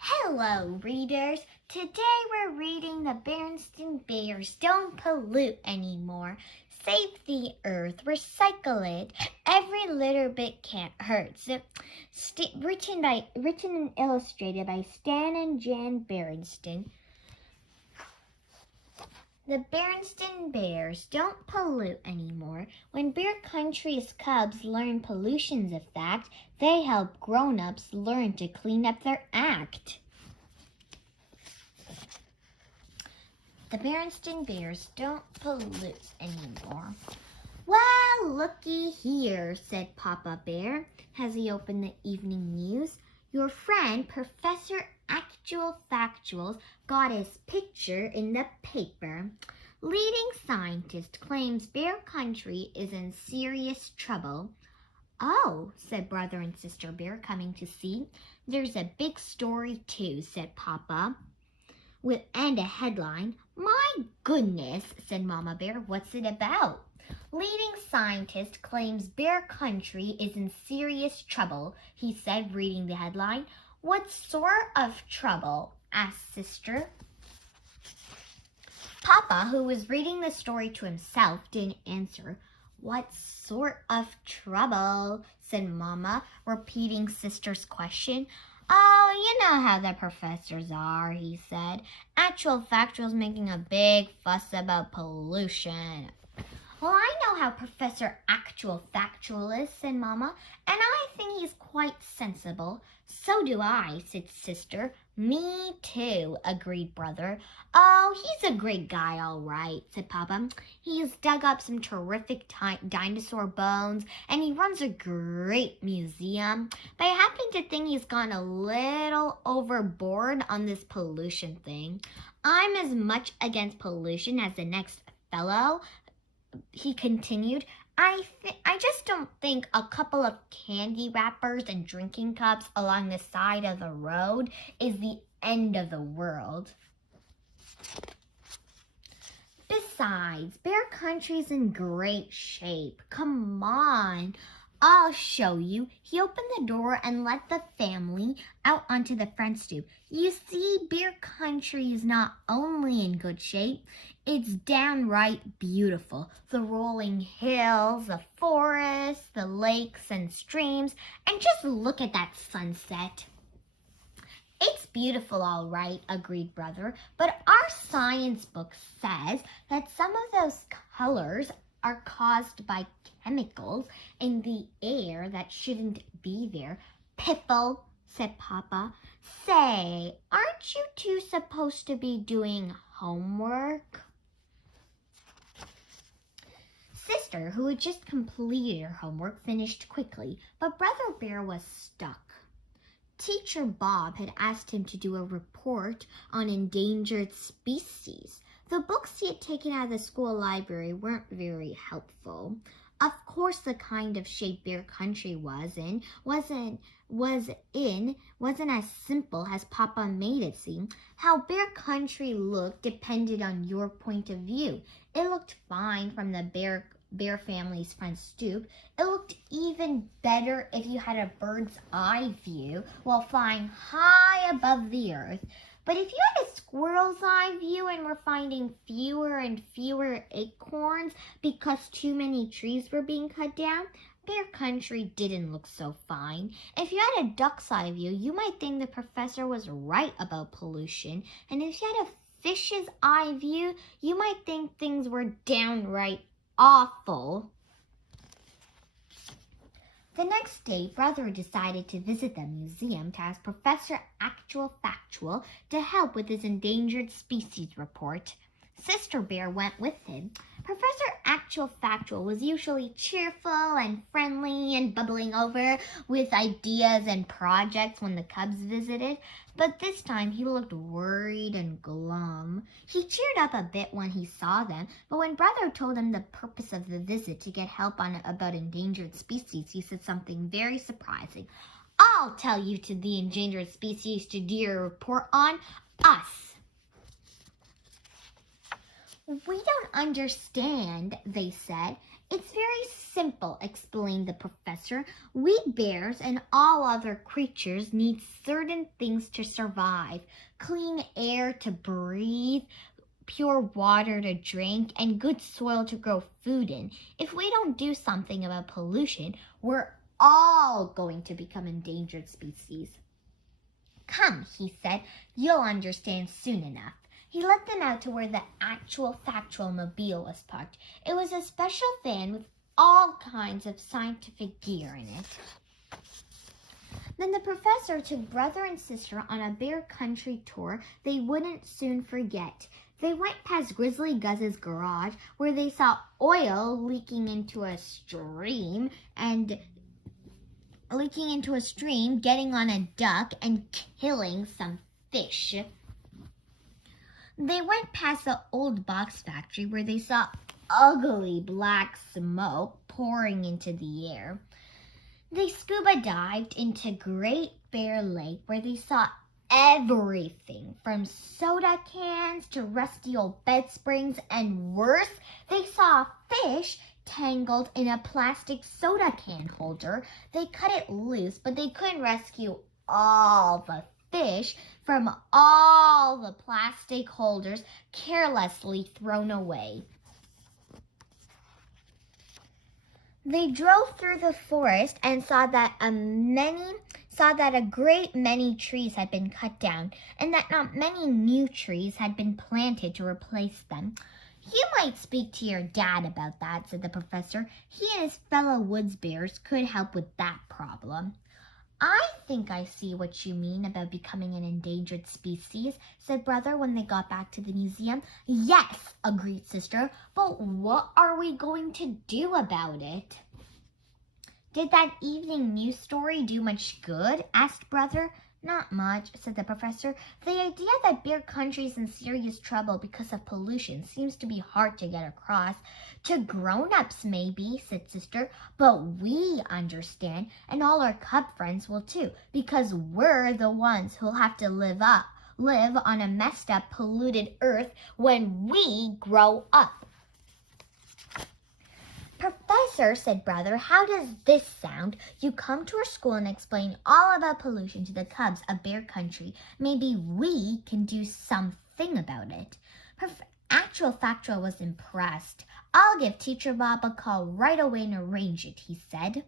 Hello, readers. Today we're reading the Berenstain Bears Don't Pollute Anymore. Save the earth, recycle it. Every little bit can't hurt. Written and illustrated by Stan Jan Berenstain. The Berenstain Bears don't pollute anymore. When Bear Country's cubs learn pollution's a fact, they help grown-ups learn to clean up their act. The Berenstain Bears don't pollute anymore. Well, looky here, said Papa Bear as he opened the evening news. Your friend, Professor Actual Factuals, got his picture in the paper. Leading scientist claims Bear Country is in serious trouble. Oh, said Brother and Sister Bear, coming to see. There's a big story too, said Papa, and a headline. My goodness, said Mama Bear, what's it about? Leading scientist claims Bear Country is in serious trouble, he said, reading the headline. What sort of trouble? Asked Sister. Papa, who was reading the story to himself, didn't answer. What sort of trouble? Said Mama, repeating Sister's question. Oh, you know how the professors are, he said. Actual Factual's making a big fuss about pollution. Well, I know how Professor Actual Factual is, said Mama, and I think he's quite sensible. So do I, said Sister. Me too, agreed Brother. Oh, he's a great guy, all right, said Papa. He's dug up some terrific dinosaur bones, and he runs a great museum. But I happen to think he's gone a little overboard on this pollution thing. I'm as much against pollution as the next fellow, he continued. I just don't think a couple of candy wrappers and drinking cups along the side of the road is the end of the world. Besides, Bear Country's in great shape. Come on, I'll show you. He opened the door and let the family out onto the front stoop. You see, Bear Country is not only in good shape, it's downright beautiful. The rolling hills, the forests, the lakes and streams, and just look at that sunset. It's beautiful, all right, agreed Brother, but our science book says that some of those colors are caused by chemicals in the air that shouldn't be there. Piffle, said Papa. Say, aren't you two supposed to be doing homework? Sister, who had just completed her homework, finished quickly, but Brother Bear was stuck. Teacher Bob had asked him to do a report on endangered species. The books he had taken out of the school library weren't very helpful. Of course, the kind of shape Bear Country wasn't as simple as Papa made it seem. How Bear Country looked depended on your point of view. It looked fine from the Bear family's front stoop. It looked even better if you had a bird's eye view while flying high above the earth. But if you had a squirrel's eye view and were finding fewer and fewer acorns because too many trees were being cut down, Bear Country didn't look so fine. If you had a duck's eye view, you might think the professor was right about pollution. And if you had a fish's eye view, you might think things were downright awful. The next day, Brother decided to visit the museum to ask Professor Actual Factual to help with his endangered species report. Sister Bear went with him. Professor Actual Factual was usually cheerful and friendly and bubbling over with ideas and projects when the cubs visited, but this time he looked worried and glum. He cheered up a bit when he saw them, but when Brother told him the purpose of the visit to get help about endangered species, he said something very surprising. I'll tell you to the endangered species to do your report on us. We don't understand, they said. It's very simple, explained the professor. We bears and all other creatures need certain things to survive. Clean air to breathe, pure water to drink, and good soil to grow food in. If we don't do something about pollution, we're all going to become endangered species. Come, he said, you'll understand soon enough. He led them out to where the actual factual mobile was parked. It was a special van with all kinds of scientific gear in it. Then the professor took brother and sister on a bear country tour they wouldn't soon forget. They went past Grizzly Guz's garage where they saw oil leaking into a stream, getting on a duck and killing some fish. They went past the old box factory where they saw ugly black smoke pouring into the air. They scuba dived into Great Bear Lake where they saw everything from soda cans to rusty old bed springs, and worse, they saw a fish tangled in a plastic soda can holder. They cut it loose, but they couldn't rescue all the fish from all the plastic holders carelessly thrown away. They drove through the forest and saw that a great many trees had been cut down and that not many new trees had been planted to replace them. You might speak to your dad about that, said the professor. He and his fellow woods bears could help with that problem. I think I see what you mean about becoming an endangered species, said brother when they got back to the museum. Yes, agreed sister, but what are we going to do about it? Did that evening news story do much good? Asked brother. Not much, said the professor. The idea that bear country's in serious trouble because of pollution seems to be hard to get across. To grown-ups, maybe, said sister, but we understand, and all our cub friends will too, because we're the ones who'll have to live on a messed up, polluted earth when we grow up. Professor, said brother, how does this sound? You come to our school and explain all about pollution to the cubs of Bear Country. Maybe we can do something about it. Actual Factual was impressed. I'll give Teacher Bob a call right away and arrange it, he said.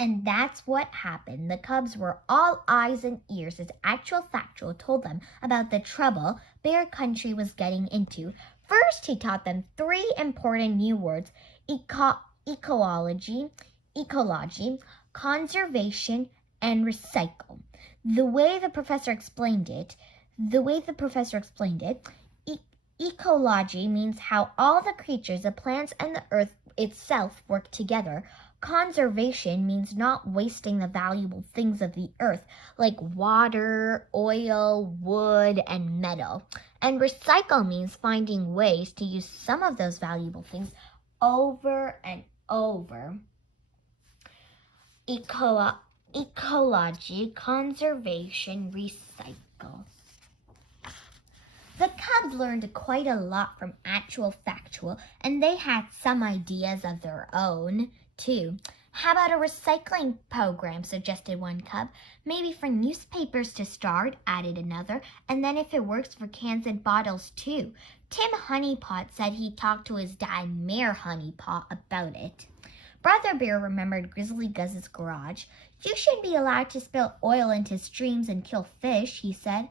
And that's what happened. The cubs were all eyes and ears as Actual Factual told them about the trouble Bear Country was getting into. First, he taught them 3 important new words: ecology, conservation, and recycle. The way the professor explained it, ecology means how all the creatures, the plants, and the earth itself work together. Conservation means not wasting the valuable things of the earth, like water, oil, wood, and metal. And recycle means finding ways to use some of those valuable things over and over. Ecology, conservation, recycle. The cubs learned quite a lot from Actual Factual, and they had some ideas of their own, too. How about a recycling program, suggested one cub. Maybe for newspapers to start, added another, and then if it works for cans and bottles, too. Tim Honeypot said he talked to his dad, Mayor Honeypot, about it. Brother Bear remembered Grizzly Guz's garage. You shouldn't be allowed to spill oil into streams and kill fish, he said.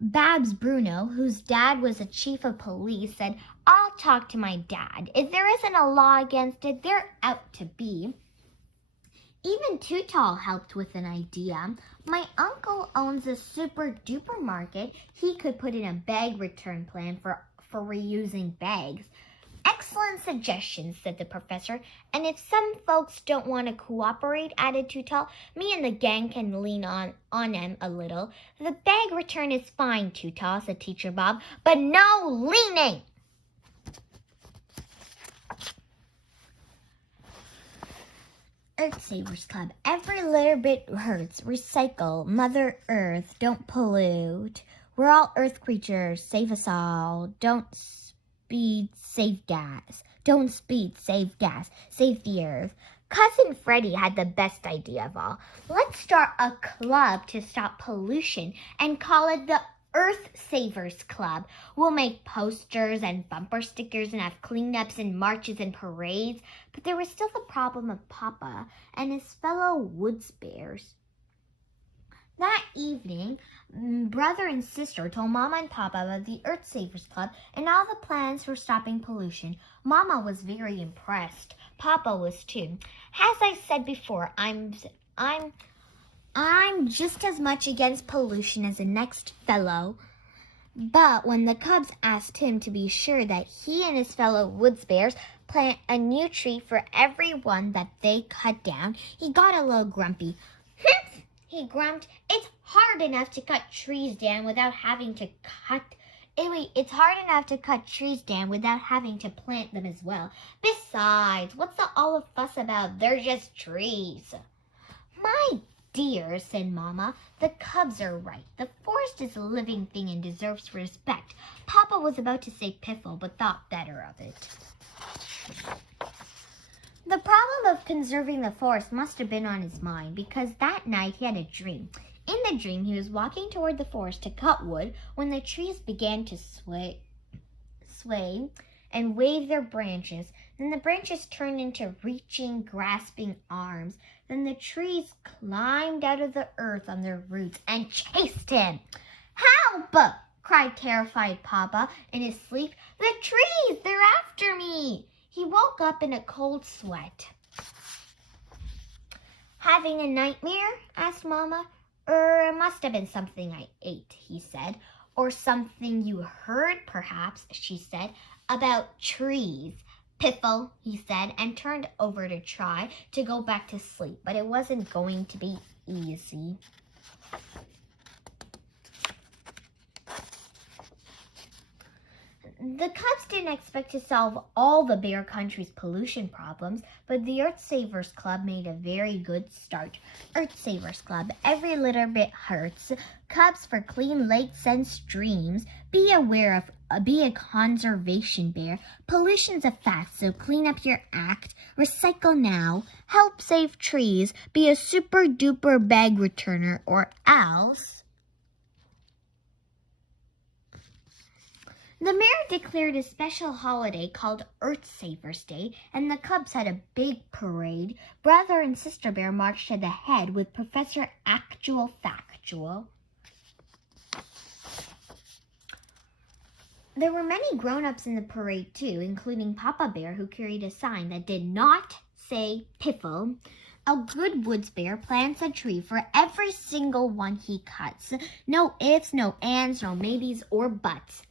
Babs Bruno, whose dad was a chief of police, said, I'll talk to my dad. If there isn't a law against it, there ought to be. Even Too Tall helped with an idea. My uncle owns a super-duper market. He could put in a bag return plan for reusing bags. Excellent suggestion, said the professor. And if some folks don't want to cooperate, added Too Tall, me and the gang can lean on them a little. The bag return is fine, Too Tall, said Teacher Bob, but no leaning. Earth Savers Club. Every little bit hurts. Recycle. Mother Earth. Don't pollute. We're all Earth creatures. Save us all. Don't speed, save gas. Don't speed, save gas. Save the earth. Cousin Freddie had the best idea of all. Let's start a club to stop pollution and call it the Earth Savers Club. We'll make posters and bumper stickers and have cleanups and marches and parades. But there was still the problem of Papa and his fellow woods bears. That evening, brother and sister told Mama and Papa about the Earth Savers Club and all the plans for stopping pollution. Mama was very impressed. Papa was too. As I said before, I'm just as much against pollution as the next fellow. But when the cubs asked him to be sure that he and his fellow woods bears plant a new tree for every one that they cut down, he got a little grumpy. Humph! He grumped. It's hard enough to cut trees down without having to It's hard enough to cut trees down without having to plant them as well. Besides, what's all the fuss about? They're just trees. My dear, said Mama, the cubs are right. The forest is a living thing and deserves respect. Papa was about to say piffle, but thought better of it. The problem of conserving the forest must have been on his mind, because that night he had a dream. In the dream, he was walking toward the forest to cut wood when the trees began to sway and wave their branches. Then the branches turned into reaching, grasping arms. Then the trees climbed out of the earth on their roots and chased him. Help! Cried terrified Papa in his sleep. The trees! They're after me! He woke up in a cold sweat. Having a nightmare? Asked Mama. It must have been something I ate, he said. Or something you heard, perhaps, she said, about trees. Piffle, he said, and turned over to try to go back to sleep, but it wasn't going to be easy. The cubs didn't expect to solve all the Bear Country's pollution problems, but the Earth Savers Club made a very good start. Earth Savers Club, every little bit hurts. Cubs for clean lakes and streams. Be a conservation bear. Pollution's a fact, so clean up your act. Recycle now. Help save trees. Be a super duper bag returner, or else. The mayor declared a special holiday called Earth Savers Day, and the cubs had a big parade. Brother and sister bear marched at the head with Professor Actual Factual. There were many grown-ups in the parade too, including Papa Bear, who carried a sign that did not say piffle. A good woods bear plants a tree for every single one he cuts. No ifs, no ands, no maybes, or buts.